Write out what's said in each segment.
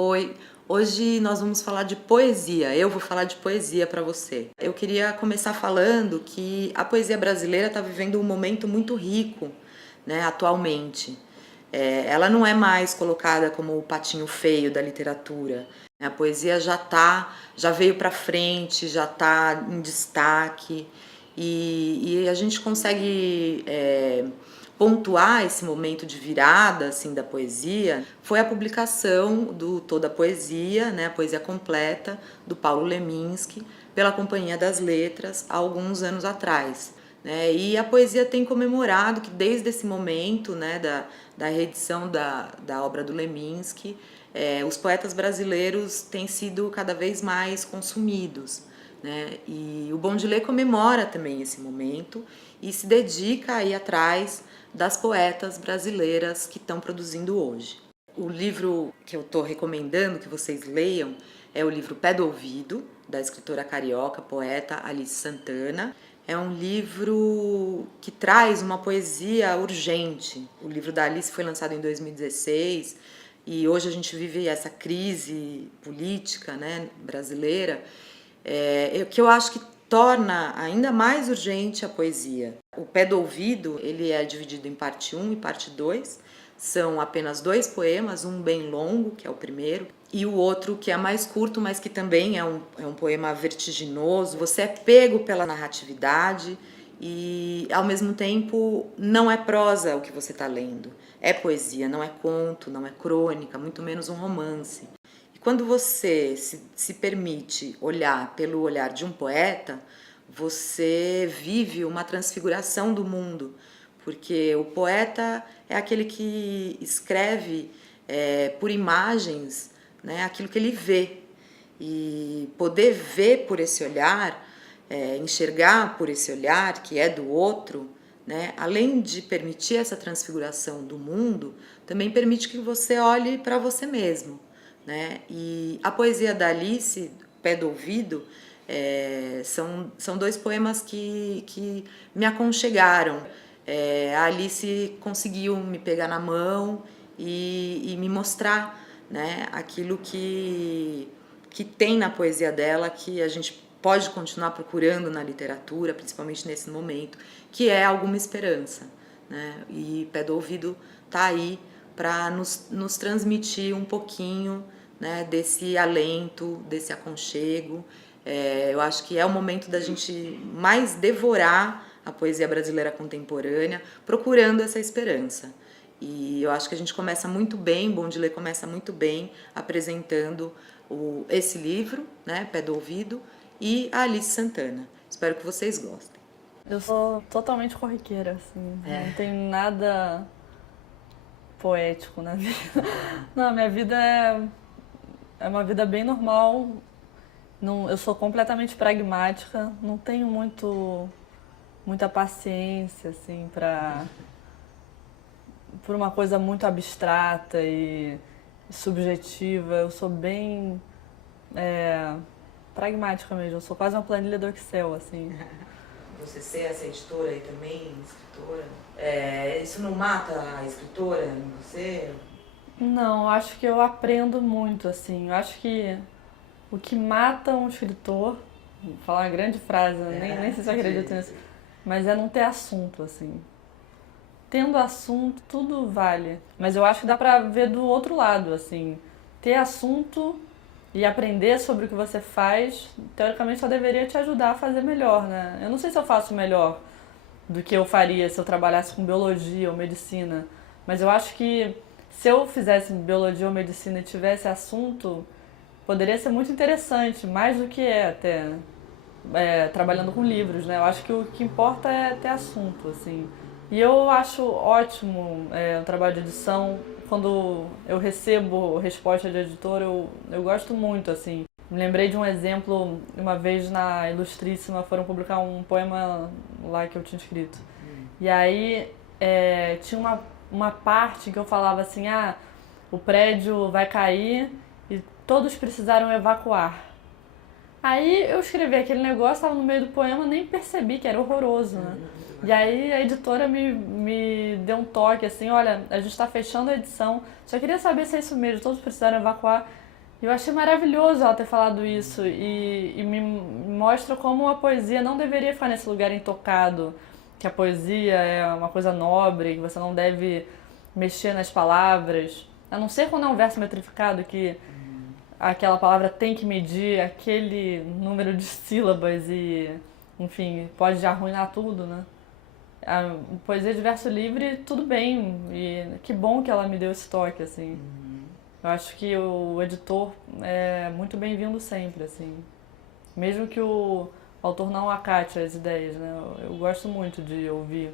Oi, hoje nós vamos falar de poesia. Eu vou falar de poesia para você. Eu queria começar falando que a poesia brasileira está vivendo um momento muito rico, né, atualmente. Ela não é mais colocada como o patinho feio da literatura. A poesia já veio para frente, já está em destaque e a gente consegue pontuar esse momento de virada assim da poesia. Foi a publicação do Toda a Poesia, né, a poesia completa do Paulo Leminski pela Companhia das Letras há alguns anos atrás. E a poesia tem comemorado que desde esse momento, né, da reedição da obra do Leminski, os poetas brasileiros têm sido cada vez mais consumidos, né? E o Bom de Ler comemora também esse momento e se dedica a ir atrás das poetas brasileiras que estão produzindo hoje. O livro que eu estou recomendando que vocês leiam é o livro Pé do Ouvido, da escritora carioca, poeta Alice Santana. É um livro que traz uma poesia urgente. O livro da Alice foi lançado em 2016 e hoje a gente vive essa crise política, né, brasileira, que eu acho que torna ainda mais urgente a poesia. O Pé do Ouvido, ele é dividido em parte 1 e parte 2. São apenas 2 poemas, um bem longo, que é o primeiro, e o outro que é mais curto, mas que também é um poema vertiginoso. Você é pego pela narratividade e, ao mesmo tempo, não é prosa o que você está lendo. É poesia, não é conto, não é crônica, muito menos um romance. E quando você se permite olhar pelo olhar de um poeta, você vive uma transfiguração do mundo, porque o poeta é aquele que escreve por imagens, né, aquilo que ele vê. E poder ver por esse olhar, enxergar por esse olhar que é do outro, né, além de permitir essa transfiguração do mundo, também permite que você olhe para você mesmo, né? E a poesia da Alice, Pé do Ouvido, são 2 poemas que me aconchegaram. A Alice conseguiu me pegar na mão e me mostrar, né, aquilo que tem na poesia dela, que a gente pode continuar procurando na literatura, principalmente nesse momento, que é alguma esperança, né? E Pé do Ouvido está aí para nos transmitir um pouquinho, né, desse alento, desse aconchego. Eu acho que é o momento da gente mais devorar a poesia brasileira contemporânea, procurando essa esperança. E eu acho que a gente começa muito bem, Bom de Ler começa muito bem apresentando esse livro, né, Pé do Ouvido, e a Alice Santana. Espero que vocês gostem. Eu sou totalmente corriqueira, assim, não tem nada poético na vida. Não, minha vida é uma vida bem normal. Não, eu sou completamente pragmática, não tenho muita paciência, assim, por uma coisa muito abstrata e subjetiva. Eu sou bem pragmática mesmo, eu sou quase uma planilha do Excel, assim. Você ser essa editora aí também, escritora, isso não mata a escritora em você? Não, eu acho que eu aprendo muito, assim. Eu acho que o que mata um escritor, vou falar uma grande frase, nem sei se eu acredito nisso, mas é não ter assunto, assim. Tendo assunto, tudo vale. Mas eu acho que dá pra ver do outro lado, assim. Ter assunto e aprender sobre o que você faz, teoricamente só deveria te ajudar a fazer melhor, né? Eu não sei se eu faço melhor do que eu faria se eu trabalhasse com biologia ou medicina, mas eu acho que se eu fizesse biologia ou medicina e tivesse assunto, poderia ser muito interessante, mais do que até trabalhando com livros, né? Eu acho que o que importa é ter assunto, assim. E eu acho ótimo o trabalho de edição. Quando eu recebo resposta de editor, eu gosto muito, assim. Me lembrei de um exemplo, uma vez na Ilustríssima foram publicar um poema lá que eu tinha escrito. E aí tinha uma parte que eu falava assim, o prédio vai cair e todos precisaram evacuar. Aí eu escrevi aquele negócio, estava no meio do poema, nem percebi que era horroroso, né? E aí a editora me deu um toque assim, olha, a gente está fechando a edição, só queria saber se é isso mesmo, todos precisaram evacuar. E eu achei maravilhoso ela ter falado isso e me mostra como a poesia não deveria ficar nesse lugar intocado, que a poesia é uma coisa nobre, que você não deve mexer nas palavras, a não ser quando é um verso metrificado que aquela palavra tem que medir aquele número de sílabas e, enfim, pode arruinar tudo, né? A poesia de verso livre, tudo bem, e que bom que ela me deu esse toque, assim. Eu acho que o editor é muito bem-vindo sempre, assim. Mesmo que o autor não acate as ideias, né? Eu gosto muito de ouvir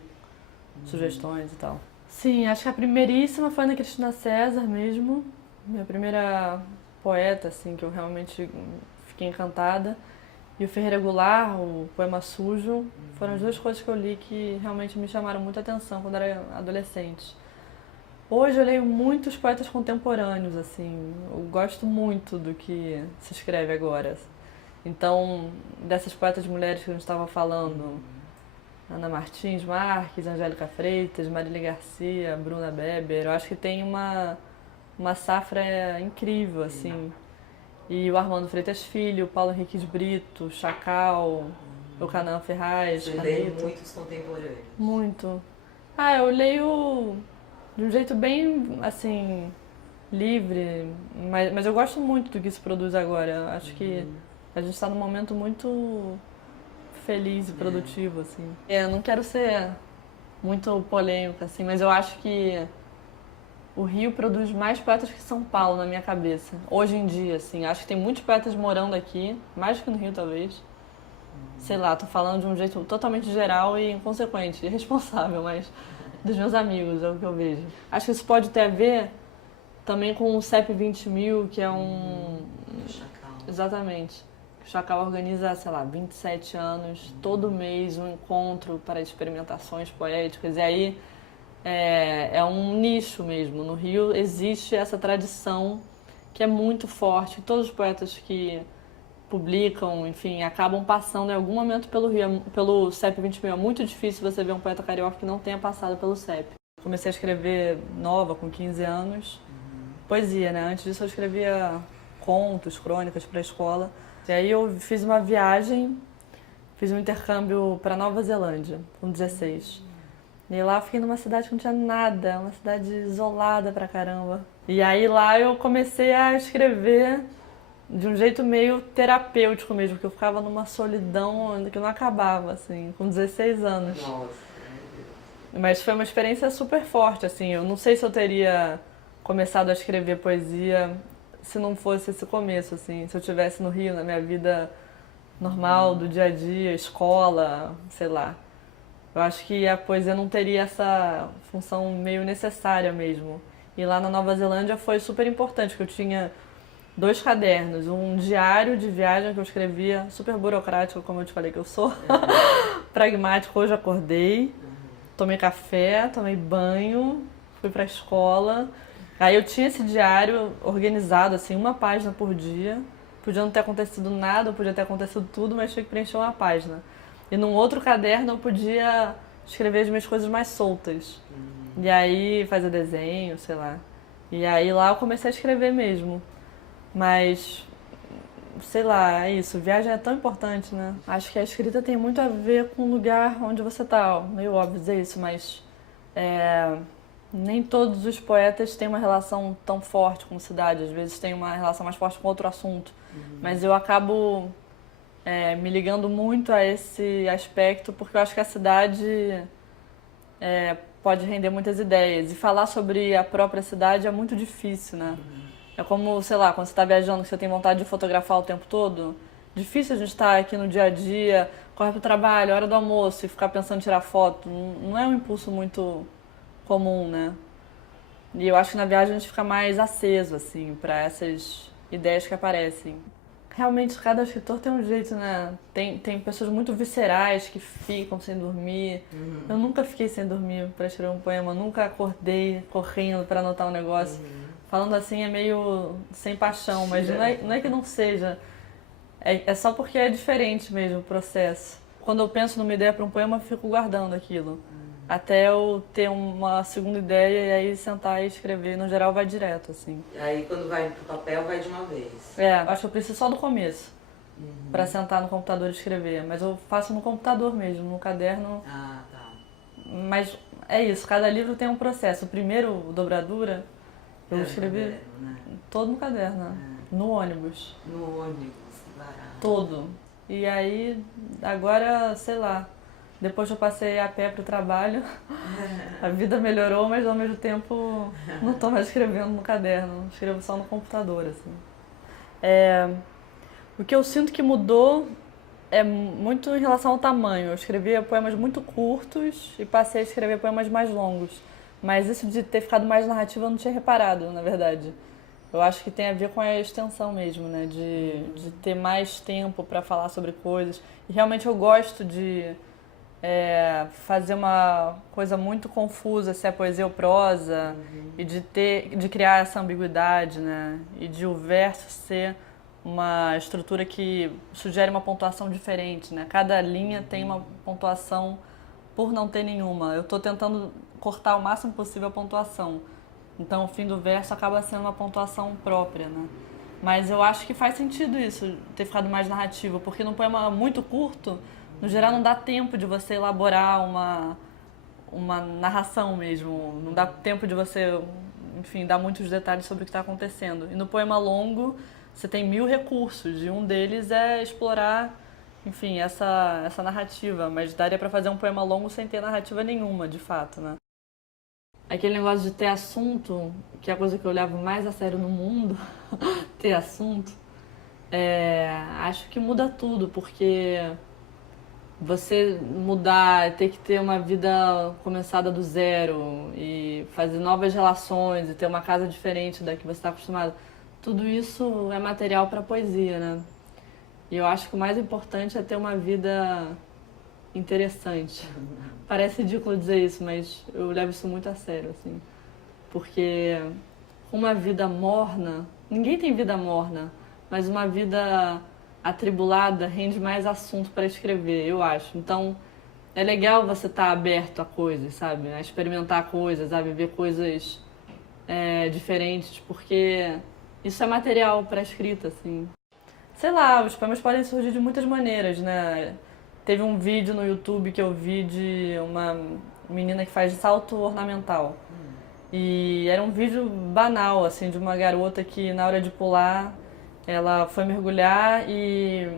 sugestões e tal. Sim, acho que a primeiríssima foi na Cristina César mesmo. Minha primeira poeta, assim, que eu realmente fiquei encantada. E o Ferreira Goulart, o Poema Sujo, foram as duas coisas que eu li que realmente me chamaram muita atenção quando era adolescente. Hoje eu leio muitos poetas contemporâneos, assim, eu gosto muito do que se escreve agora. Então, dessas poetas mulheres que a gente estava falando, Ana Martins Marques, Angélica Freitas, Marília Garcia, Bruna Beber, eu acho que tem uma safra incrível, assim. E o Armando Freitas Filho, o Paulo Henrique de Brito, Chacal, o Canaan Ferraz. Você lê muitos contemporâneos? Muito. Eu leio de um jeito bem, assim, livre, mas eu gosto muito do que se produz agora. Acho que a gente está num momento muito feliz e produtivo, assim. Eu não quero ser muito polêmica, assim, mas eu acho que o Rio produz mais poetas que São Paulo na minha cabeça, hoje em dia, assim. Acho que tem muitos poetas morando aqui, mais do que no Rio, talvez. Sei lá, tô falando de um jeito totalmente geral e inconsequente, irresponsável, mas dos meus amigos, é o que eu vejo. Acho que isso pode ter a ver também com o CEP 20.000, que é Chacal. Exatamente. O Chacal organiza, sei lá, 27 anos, todo mês um encontro para experimentações poéticas, e aí é um nicho mesmo. No Rio existe essa tradição que é muito forte. Todos os poetas que publicam, enfim, acabam passando em algum momento pelo Rio, pelo CEP 20.000. É muito difícil você ver um poeta carioca que não tenha passado pelo CEP. Comecei a escrever nova, com 15 anos, poesia, né? Antes disso eu escrevia contos, crônicas para a escola. E aí eu fiz uma viagem, fiz um intercâmbio para Nova Zelândia, com 16. E lá eu fiquei numa cidade que não tinha nada, uma cidade isolada pra caramba. E aí lá eu comecei a escrever de um jeito meio terapêutico mesmo, porque eu ficava numa solidão que não acabava, assim, com 16 anos. Nossa. Mas foi uma experiência super forte, assim. Eu não sei se eu teria começado a escrever poesia se não fosse esse começo, assim. Se eu estivesse no Rio, na minha vida normal, do dia a dia, escola, sei lá. Eu acho que a poesia não teria essa função meio necessária mesmo. E lá na Nova Zelândia foi super importante, porque eu tinha 2 cadernos, um diário de viagem que eu escrevia, super burocrático, como eu te falei que eu sou, pragmático. Hoje acordei, tomei café, tomei banho, fui pra escola. Aí eu tinha esse diário organizado, assim, 1 página por dia. Podia não ter acontecido nada, podia ter acontecido tudo, mas tinha que preencher 1 página. E num outro caderno eu podia escrever as minhas coisas mais soltas. E aí fazer desenho, sei lá. E aí lá eu comecei a escrever mesmo. Mas, sei lá, é isso. Viagem é tão importante, né? Acho que a escrita tem muito a ver com o lugar onde você tá. Meio óbvio dizer isso, mas nem todos os poetas têm uma relação tão forte com a cidade. Às vezes tem uma relação mais forte com outro assunto. Mas eu acabo me ligando muito a esse aspecto, porque eu acho que a cidade pode render muitas ideias. E falar sobre a própria cidade é muito difícil, né? É como, sei lá, quando você está viajando, que você tem vontade de fotografar o tempo todo. Difícil a gente estar aqui no dia a dia, corre pro trabalho, hora do almoço e ficar pensando em tirar foto. Não é um impulso muito comum, né? E eu acho que na viagem a gente fica mais aceso, assim, para essas ideias que aparecem. Realmente, cada escritor tem um jeito, né? Tem pessoas muito viscerais que ficam sem dormir. Eu nunca fiquei sem dormir para escrever um poema, nunca acordei correndo para anotar um negócio. Falando assim é meio sem paixão, mas não é que não seja. É só porque é diferente mesmo o processo. Quando eu penso numa ideia para um poema, eu fico guardando aquilo. Até eu ter uma segunda ideia e aí sentar e escrever. No geral, vai direto, assim. Aí quando vai pro papel, vai de uma vez. Acho que eu preciso só do começo para sentar no computador e escrever. Mas eu faço no computador mesmo, no caderno. Ah, tá. Mas é isso, cada livro tem um processo. O primeiro, o Dobradura, eu escrevi caderno, né? todo no caderno, né? No ônibus. No ônibus, barato. Todo. E aí, agora, sei lá, depois que eu passei a pé pro trabalho, a vida melhorou, mas ao mesmo tempo não tô mais escrevendo no caderno, escrevo só no computador, assim. O que eu sinto que mudou é muito em relação ao tamanho. Eu escrevia poemas muito curtos e passei a escrever poemas mais longos. Mas isso de ter ficado mais narrativa eu não tinha reparado, na verdade. Eu acho que tem a ver com a extensão mesmo, né? De ter mais tempo para falar sobre coisas. E realmente eu gosto de fazer uma coisa muito confusa, se é poesia ou prosa, e de criar essa ambiguidade, né? E de o verso ser uma estrutura que sugere uma pontuação diferente, né? Cada linha tem uma pontuação por não ter nenhuma. Eu estou tentando cortar o máximo possível a pontuação. Então o fim do verso acaba sendo uma pontuação própria, né? Mas eu acho que faz sentido isso, ter ficado mais narrativo, porque num poema muito curto, no geral não dá tempo de você elaborar uma narração mesmo. Não dá tempo de você, enfim, dar muitos detalhes sobre o que está acontecendo. E no poema longo, você tem 1000 recursos, e um deles é explorar, enfim, essa narrativa. Mas daria para fazer um poema longo sem ter narrativa nenhuma, de fato, né? Aquele negócio de ter assunto, que é a coisa que eu levo mais a sério no mundo, ter assunto, acho que muda tudo, porque você mudar, ter que ter uma vida começada do zero e fazer novas relações e ter uma casa diferente da que você está acostumado, tudo isso é material para poesia, né? E eu acho que o mais importante é ter uma vida interessante. Parece ridículo dizer isso, mas eu levo isso muito a sério, assim. Porque uma vida morna, ninguém tem vida morna, mas uma vida atribulada rende mais assunto para escrever, eu acho. Então, é legal você estar aberto a coisas, sabe? A experimentar coisas, a viver coisas diferentes, porque isso é material para escrita, assim. Sei lá, os poemas podem surgir de muitas maneiras, né? Teve um vídeo no YouTube que eu vi de uma menina que faz salto ornamental. E era um vídeo banal, assim, de uma garota que na hora de pular, ela foi mergulhar e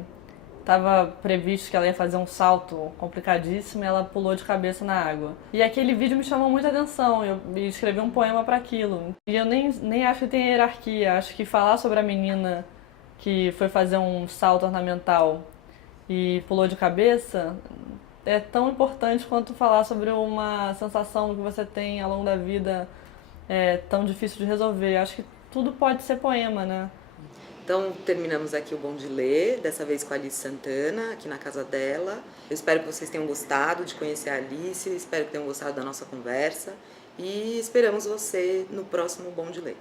estava previsto que ela ia fazer um salto complicadíssimo e ela pulou de cabeça na água. E aquele vídeo me chamou muita atenção, eu escrevi um poema para aquilo. E eu nem acho que tem hierarquia, acho que falar sobre a menina que foi fazer um salto ornamental e pulou de cabeça é tão importante quanto falar sobre uma sensação que você tem ao longo da vida tão difícil de resolver. Acho que tudo pode ser poema, né? Então terminamos aqui o Bom de Ler, dessa vez com a Alice Santana, aqui na casa dela. Eu espero que vocês tenham gostado de conhecer a Alice, espero que tenham gostado da nossa conversa e esperamos você no próximo Bom de Ler.